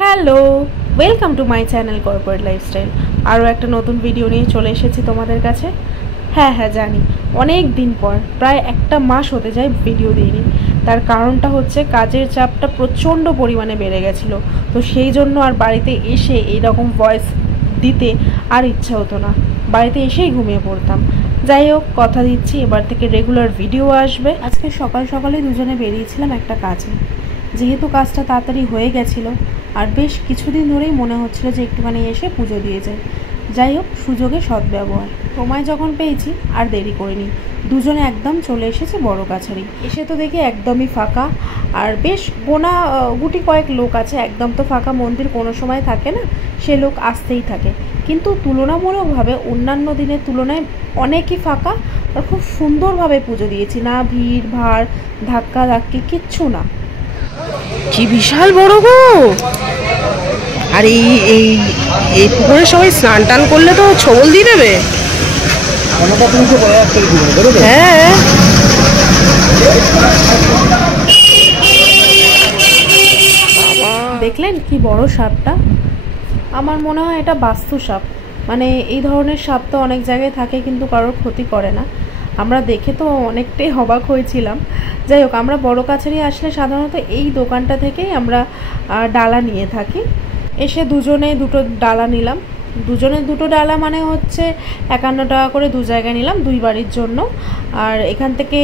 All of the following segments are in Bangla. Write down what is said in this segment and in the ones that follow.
Hello, welcome to my channel corporate lifestyle. আরও একটা নতুন ভিডিও নিয়ে চলে এসেছি তোমাদের কাছে। হ্যাঁ জানি অনেক দিন পর, প্রায় একটা মাস হতে যায় ভিডিও দিইনি। তার কারণটা হচ্ছে কাজের চাপটা প্রচণ্ড পরিমাণে বেড়ে গেছিলো, তো সেই জন্য আর বাড়িতে এসে এইরকম ভয়েস দিতে আর ইচ্ছা হতো না, বাড়িতে এসেই ঘুমিয়ে পড়তাম। যাই হোক, কথা দিচ্ছি এবার থেকে রেগুলার ভিডিও আসবে। আজকে সকাল সকালে দুজনে বেরিয়েছিলাম একটা কাজে, যেহেতু কাজটা তাড়াতাড়ি হয়ে গেছিলো আর বেশ কিছুদিন ধরেই মনে হচ্ছিলো যে একটুখানি এসে পুজো দিয়ে যায়। যাই হোক, সুযোগে সদ্ব্যবহার, সময় যখন পেয়েছি আর দেরি করিনি, দুজনে একদম চলে এসেছে বড় কাছারি। এসে তো দেখি একদমই ফাঁকা, আর বেশ গোনা গুটি কয়েক লোক আছে। একদম তো ফাঁকা মন্দির কোনো সময় থাকে না, সে লোক আসতেই থাকে, কিন্তু তুলনামূলকভাবে অন্যান্য দিনের তুলনায় অনেকই ফাঁকা। আর খুব সুন্দরভাবে পুজো দিয়েছি, না ভিড় ভাড় ধাক্কা ধাক্কি কিচ্ছু না। কি বিশাল বড় গো! আর এই পুকুরে সবাই স্নান টান করলে তো ছবল দিয়ে দেবে। হ্যাঁ, দেখলেন কি বড় সাপটা? আমার মনে হয় এটা বাস্তু সাপ। মানে এই ধরনের সাপ তো অনেক জায়গায় থাকে, কিন্তু কারোর ক্ষতি করে না। আমরা দেখে তো অনেকটাই অবাক হয়েছিলাম। যাই হোক, আমরা বড় কাছারি আসলে সাধারণত এই দোকানটা থেকেই আমরা ডালা নিয়ে থাকি। এসে দুজনে দুটো ডালা নিলাম। দুজনে দুটো ডালা মানে হচ্ছে 51 টাকা করে দু জায়গায় নিলাম, দুই বাড়ির জন্য। আর এখান থেকে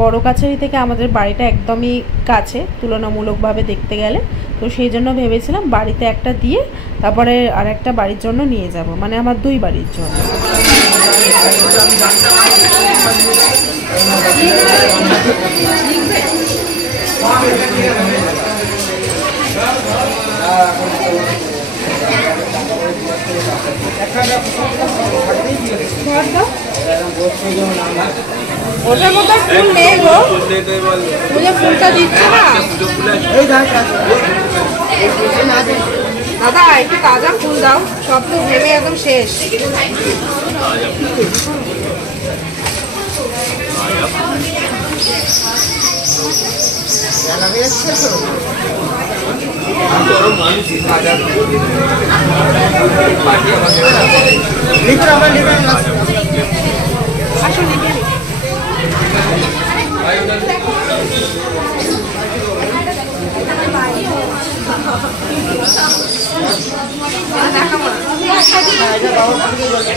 বড় কাছারি থেকে আমাদের বাড়িটা একদমই কাছে তুলনামূলকভাবে দেখতে গেলে, তো সেই জন্য ভেবেছিলাম বাড়িতে একটা দিয়ে তারপরে আর একটা বাড়ির জন্য নিয়ে যাব, মানে আমার দুই বাড়ির জন্য। ওটার মতো ফুল নেই গো, তুই ফুলটা দিচ্ছ না দাদা, একটু তাজা ফুল দাও, সব তো ভেবে একদম শেষ।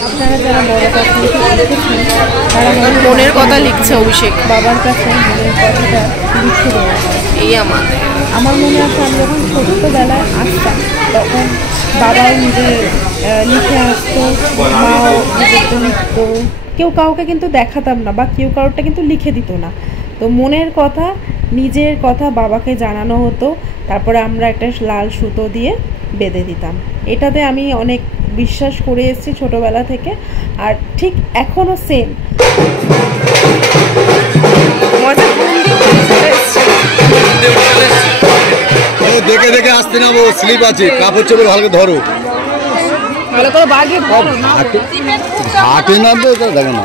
আপনারা যারা বড় কাছে তারা মনের কথা লিখছে অভিষেক, বাবার কাছে মনের কথাটা লিখে দেওয়া। এই আমার মনে আছে আমি যখন ছোট্টবেলায় আসতাম তখন বাবাও নিজে লিখে আসতো, মাও নিজেকে লিখতো, কেউ কাউকে কিন্তু দেখাতাম না বা কেউ কারোরটা কিন্তু লিখে দিত না। তো মনের কথা, নিজের কথা বাবাকে জানানো হতো, তারপরে আমরা একটা লাল সুতো দিয়ে বেঁধে দিতাম। এটাতে আমি অনেক বিশ্বাস করে এসেছি ছোটোবেলা থেকে, আর ঠিক এখনও সেম। দেখে দেখে আসতে না, ও স্লিপ আছে, কাপড় চোপড় ভালো ধরো, ভালো করে বাগিয়ে ধরো না, হাটে নামবে তো দেখো না।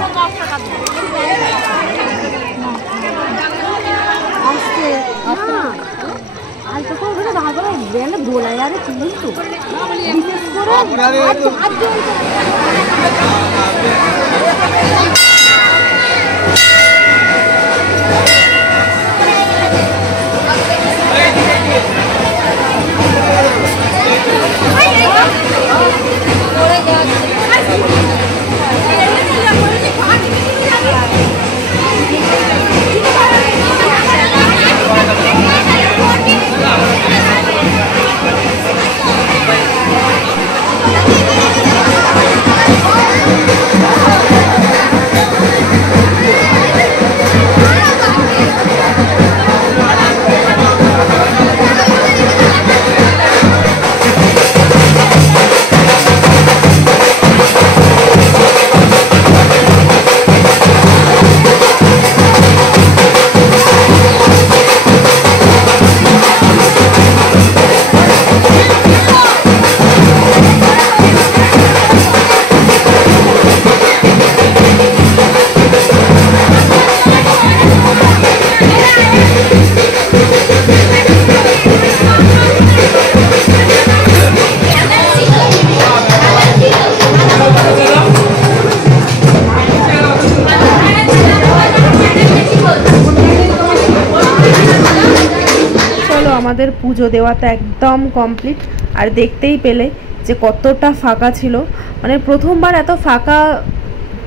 আমাদের পুজো দেওয়াটা একদম কমপ্লিট। আর দেখতেই পেলে যে কতটা ফাঁকা ছিল, মানে প্রথমবার এত ফাঁকা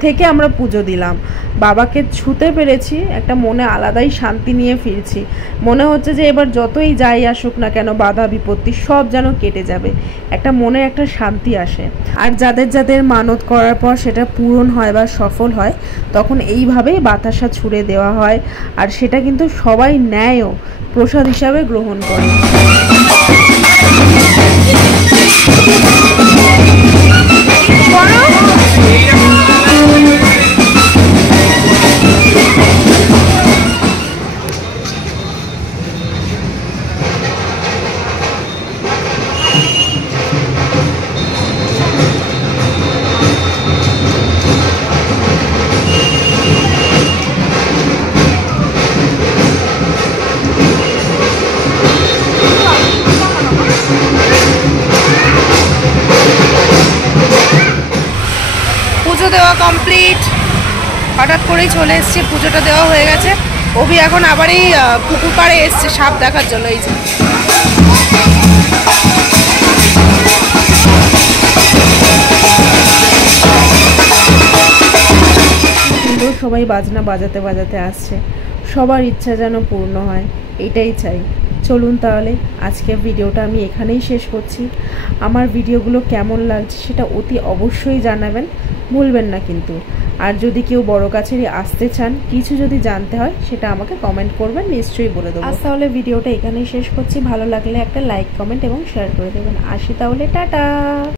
থেকে আমরা পুজো দিলাম, বাবাকে ছুতে পেরেছি, একটা মনে আলাদাই শান্তি নিয়ে ফিরছি। মনে হচ্ছে যে এবার যতই যাই আসুক না কেন, বাধা বিপত্তি সব যেন কেটে যাবে, একটা মনে একটা শান্তি আসে। আর যাদের যাদের মানত করার পর সেটা পূরণ হয় বা সফল হয়, তখন এইভাবেই বাতাসা ছুঁড়ে দেওয়া হয়। আর সেটা কিন্তু সবাই নেয়ও, প্রসাদ হিসাবে গ্রহণ করে। পুজো দেওয়া কমপ্লিট, হঠাৎ করেই চলে এসছে, পুজোটা দেওয়া হয়ে গেছে। অভি এখন আবার এই পুকুর পাড়ে এসছে সাপ দেখার জন্য। এই যে সুন্দর সবাই বাজনা বাজাতে বাজাতে আসছে, সবার ইচ্ছা যেন পূর্ণ হয়, এটাই চাই। চলুন তাহলে আজকের ভিডিওটা আমি এখানেই শেষ করছি। আমার ভিডিওগুলো কেমন লাগছে সেটা অতি অবশ্যই জানাবেন, ভুলবেন না কিন্তু। আর যদি কেউ বড় কাছেরই আসতে চান, কিছু যদি জানতে হয়, সেটা আমাকে কমেন্ট করবেন, নিশ্চয়ই বলে দেবো। আজ তাহলে ভিডিওটা এখানেই শেষ করছি। ভালো লাগলে একটা লাইক, কমেন্ট এবং শেয়ার করে দেবেন। আসি তাহলে, টাটা।